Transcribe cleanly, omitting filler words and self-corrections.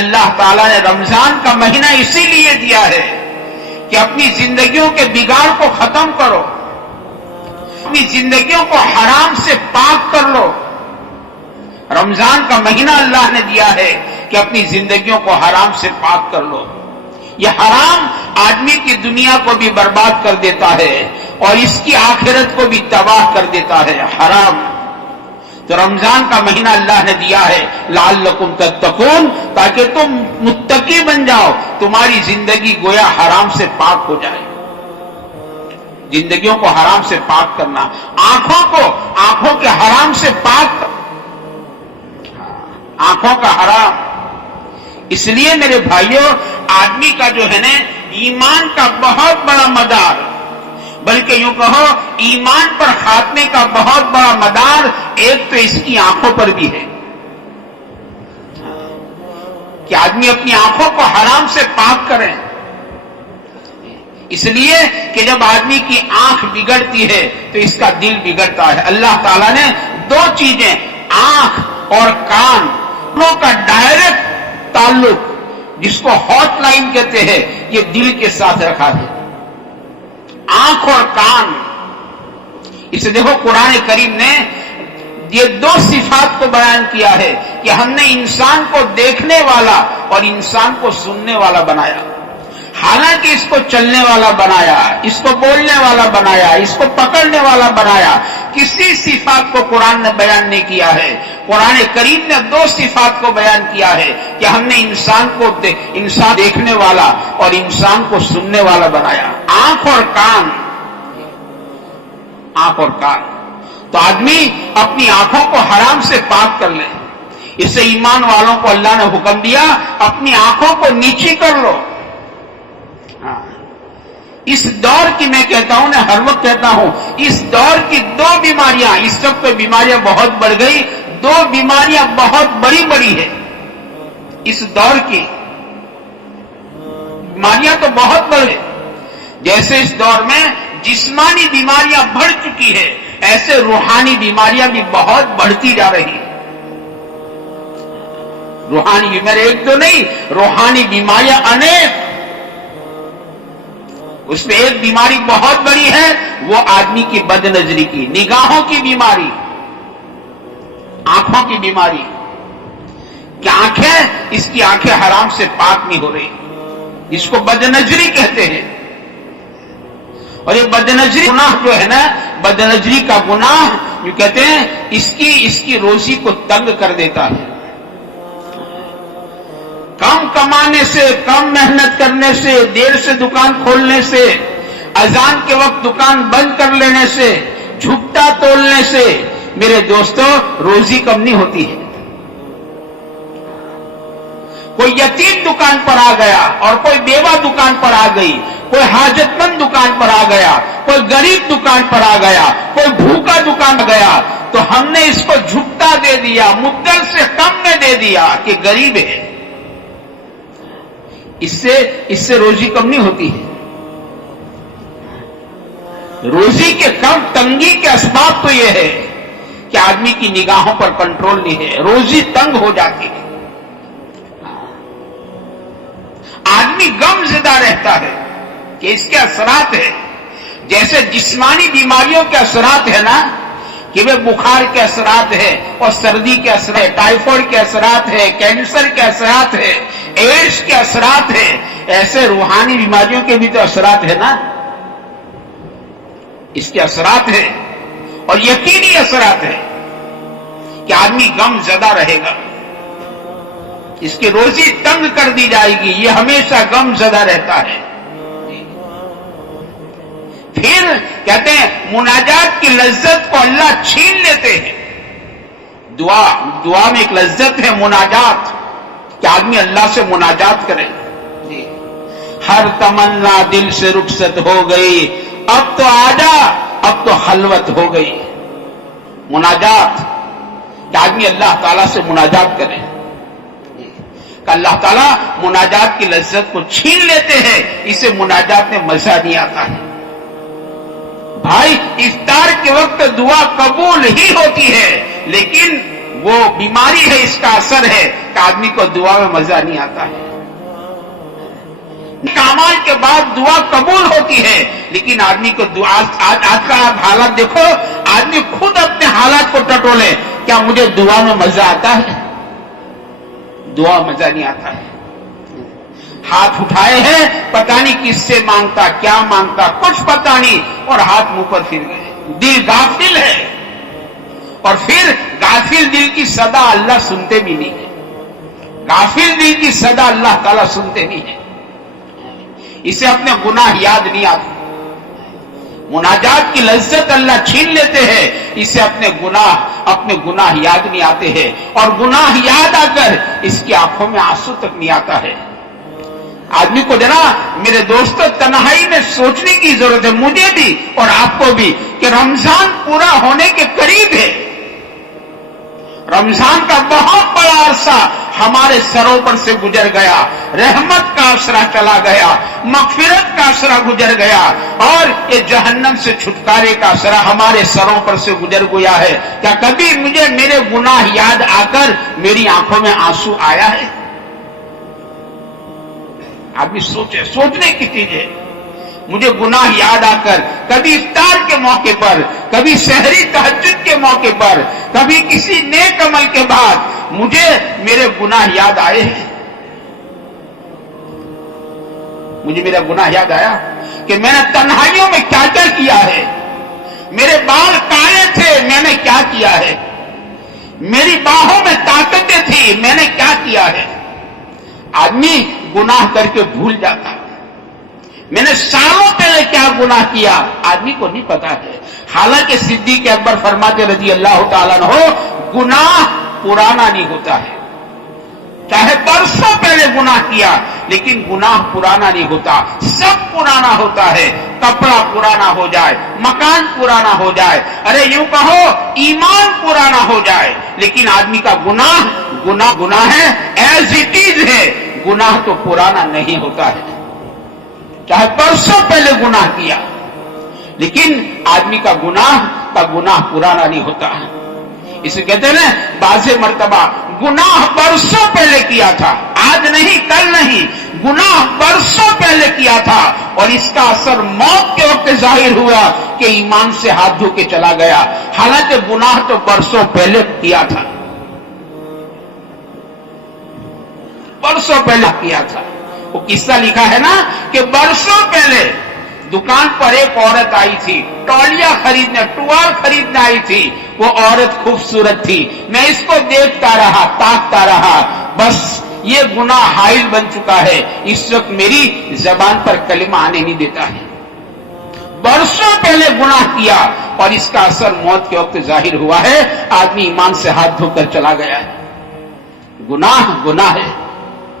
اللہ تعالیٰ نے رمضان کا مہینہ اسی لیے دیا ہے کہ اپنی زندگیوں کے بگاڑ کو ختم کرو، اپنی زندگیوں کو حرام سے پاک کر لو۔ رمضان کا مہینہ اللہ نے دیا ہے کہ اپنی زندگیوں کو حرام سے پاک کر لو۔ یہ حرام آدمی کی دنیا کو بھی برباد کر دیتا ہے اور اس کی آخرت کو بھی تباہ کر دیتا ہے، حرام۔ تو رمضان کا مہینہ اللہ نے دیا ہے لعلکم تتقون، تاکہ تم متقی بن جاؤ، تمہاری زندگی گویا حرام سے پاک ہو جائے۔ زندگیوں کو حرام سے پاک کرنا، آنکھوں کے حرام سے پاک، آنکھوں کا حرام۔ اس لیے میرے بھائیوں، آدمی کا جو ہے نا ایمان کا بہت بڑا مدار، بلکہ یوں کہو ایمان پر خاتمے کا بہت بڑا مدار ایک تو اس کی آنکھوں پر بھی ہے کہ آدمی اپنی آنکھوں کو حرام سے پاک کرے۔ اس لیے کہ جب آدمی کی آنکھ بگڑتی ہے تو اس کا دل بگڑتا ہے۔ اللہ تعالیٰ نے دو چیزیں، آنکھ اور کان، دونوں کا ڈائریکٹ تعلق، جس کو ہاٹ لائن کہتے ہیں، یہ دل کے ساتھ رکھا ہے، آنکھ اور کان۔ اسے دیکھو قرآن کریم نے یہ دو صفات کو بیان کیا ہے کہ ہم نے انسان کو دیکھنے والا اور انسان کو سننے والا بنایا، حالانکہ اس کو چلنے والا بنایا، اس کو بولنے والا بنایا، اس کو پکڑنے والا بنایا، کسی صفات کو قرآن نے بیان نہیں کیا ہے۔ قرآن کریم نے دو صفات کو بیان کیا ہے کہ ہم نے انسان دیکھنے والا اور انسان کو سننے والا بنایا، آنکھ اور کان، آنکھ اور کان۔ تو آدمی اپنی آنکھوں کو حرام سے پاک کر لے۔ اس سے ایمان والوں کو اللہ نے حکم دیا اپنی آنکھوں کو نیچی کر لو۔ اس دور کی میں کہتا ہوں نا، ہر وقت کہتا ہوں، اس دور کی دو بیماریاں، اس وقت پہ بیماریاں بہت بڑھ گئی، دو بیماریاں بہت بڑی بڑی ہے اس دور کی بیماریاں تو بہت بڑی، جیسے اس دور میں جسمانی بیماریاں بڑھ چکی ہے، ایسے روحانی بیماریاں بھی بہت بڑھتی جا رہی ہیں۔ روحانی بیماریاں ایک دو نہیں، روحانی بیماریاں انیک۔ اس میں ایک بیماری بہت بڑی ہے، وہ آدمی کی بد نظری کی، نگاہوں کی بیماری، آنکھوں کی بیماری، کہ اس کی آنکھیں حرام سے پاک نہیں ہو رہی، اس کو بد نظری کہتے ہیں۔ اور یہ بد نظری گناہ جو ہے نا، بد نظری کا گناہ جو کہتے ہیں، اس کی روزی کو تنگ کر دیتا ہے۔ کم کمانے سے، کم محنت کرنے سے، دیر سے دکان کھولنے سے، اذان کے وقت دکان بند کر لینے سے، جھکتا تولنے سے، میرے دوستو، روزی کم نہیں ہوتی ہے۔ کوئی یتیم دکان پر آ گیا اور کوئی بیوہ دکان پر آ گئی، کوئی حاجت مند دکان پر آ گیا، کوئی غریب دکان پر آ گیا، کوئی بھوکا دکان گیا، تو ہم نے اس کو جھکتا دے دیا، مدل سے کم میں دے دیا کہ غریب ہے۔ اس سے روزی کم نہیں ہوتی ہے۔ روزی کے کم تنگی کے اسباب تو یہ ہے کہ آدمی کی نگاہوں پر کنٹرول نہیں ہے، روزی تنگ ہو جاتی ہے، آدمی غم زدہ رہتا ہے کہ اس کے اثرات ہیں، جیسے جسمانی بیماریوں کے اثرات ہیں نا، کہ وہ بخار کے اثرات ہیں اور سردی کے اثرات، ٹائیفائڈ کے اثرات ہیں، کینسر کے اثرات ہیں، ایڈس کے اثرات ہیں، ایسے روحانی بیماریوں کے بھی تو اثرات ہیں نا، اس کے اثرات ہیں اور یقینی اثرات ہیں کہ آدمی غم زدہ رہے گا، اس کی روزی تنگ کر دی جائے گی، یہ ہمیشہ غم زدہ رہتا ہے۔ پھر کہتے ہیں مناجات کی لذت کو اللہ چھین لیتے ہیں۔ دعا میں ایک لذت ہے مناجات، کہ آدمی اللہ سے مناجات کرے۔ ہر تمنا دل سے رخصت ہو گئی، اب تو آجا، اب تو خلوت ہو گئی۔ مناجات، کہ آدمی اللہ تعالیٰ سے مناجات کرے، کہ اللہ تعالیٰ مناجات کی لذت کو چھین لیتے ہیں، اسے مناجات میں مزہ نہیں آتا ہے۔ بھائی افطار کے وقت دعا قبول ہی ہوتی ہے، لیکن وہ بیماری ہے، اس کا اثر ہے کہ آدمی کو دعا میں مزہ نہیں آتا ہے. کامال کے بعد دعا قبول ہوتی ہے، لیکن آدمی کو دعا، آج کا آپ حالات دیکھو، آدمی خود اپنے حالات کو ٹٹولے، کیا مجھے دعا میں مزہ آتا ہے؟ دعا مزہ نہیں آتا ہے. ہاتھ اٹھائے ہیں، پتہ نہیں کس سے مانگتا، کیا مانگتا، کچھ پتہ نہیں، اور ہاتھ منہ پر پھر گئے. دل غافل ہے، اور پھر غافل دل کی صدا اللہ سنتے بھی نہیں ہے. غافل دل کی صدا اللہ تعالیٰ سنتے نہیں ہے. اسے اپنے گناہ یاد نہیں آتے، مناجات کی لذت اللہ چھین لیتے ہیں، اسے اپنے گناہ یاد نہیں آتے ہیں، اور گناہ یاد آ کر اس کی آنکھوں میں آنسو تک نہیں آتا ہے. آدمی کو دینا میرے دوستوں تنہائی میں سوچنے کی ضرورت ہے، مجھے بھی اور آپ کو بھی، کہ رمضان پورا ہونے کے قریب ہے. رمضان کا بہت بڑا عرصہ ہمارے سروں پر سے گزر گیا، رحمت کا عشرہ چلا گیا، مغفرت کا عشرہ گزر گیا، اور یہ جہنم سے چھٹکارے کا عشرہ ہمارے سروں پر سے گزر گیا ہے. کیا کبھی مجھے میرے گناہ یاد آ کر میری آنکھوں میں آنسو آیا ہے؟ آدمی سوچے، سوچنے کی چیز ہے. مجھے گناہ یاد آ کر کبھی افطار کے موقع پر، کبھی سحری تہجد کے موقع پر، کبھی کسی نیک عمل کے بعد مجھے میرے گناہ یاد آئے ہیں؟ مجھے میرا گناہ یاد آیا کہ میں نے تنہائیوں میں کیا کیا کیا ہے. میرے بال کالے تھے، میں نے کیا کیا ہے. میری باہوں میں طاقتیں تھی، میں نے کیا کیا ہے. آدمی گناہ کر کے بھول جاتا ہے. میں نے سالوں پہلے کیا گناہ کیا آدمی کو نہیں پتا ہے. حالانکہ صدیق اکبر فرماتے رضی اللہ تعالیٰ عنہ، گناہ پرانا نہیں ہوتا ہے. چاہے برسوں پہلے گناہ کیا، لیکن گناہ پرانا نہیں ہوتا. سب پرانا ہوتا ہے. کپڑا پرانا ہو جائے، مکان پرانا ہو جائے، ارے یوں کہو ایمان پرانا ہو جائے، لیکن آدمی کا گناہ ہے، ایز اٹ از ہے. گناہ تو پرانا نہیں ہوتا ہے. چاہے برسوں پہلے گناہ کیا، لیکن آدمی کا گناہ پرانا نہیں ہوتا. اسے کہتے ہیں نا، بعض مرتبہ گناہ برسوں پہلے کیا تھا، آج نہیں کل نہیں، گناہ برسوں پہلے کیا تھا، اور اس کا اثر موت کے وقت ظاہر ہوا کہ ایمان سے ہاتھ دھو کے چلا گیا. حالانکہ گناہ تو برسوں پہلے کیا تھا، برسوں پہلے کیا تھا. وہ قصہ لکھا ہے نا کہ برسوں پہلے دکان پر ایک عورت آئی تھی، ٹولیاں خریدنے، ٹوال خریدنے آئی تھی. وہ عورت خوبصورت تھی، میں اس کو دیکھتا رہا، تاکتا رہا. بس یہ گناہ حائل بن چکا ہے، اس وقت میری زبان پر کلمہ آنے نہیں دیتا ہے. برسوں پہلے گناہ کیا، اور اس کا اثر موت کے وقت ظاہر ہوا ہے. آدمی ایمان سے ہاتھ دھو کر چلا گیا ہے. گناہ ہے.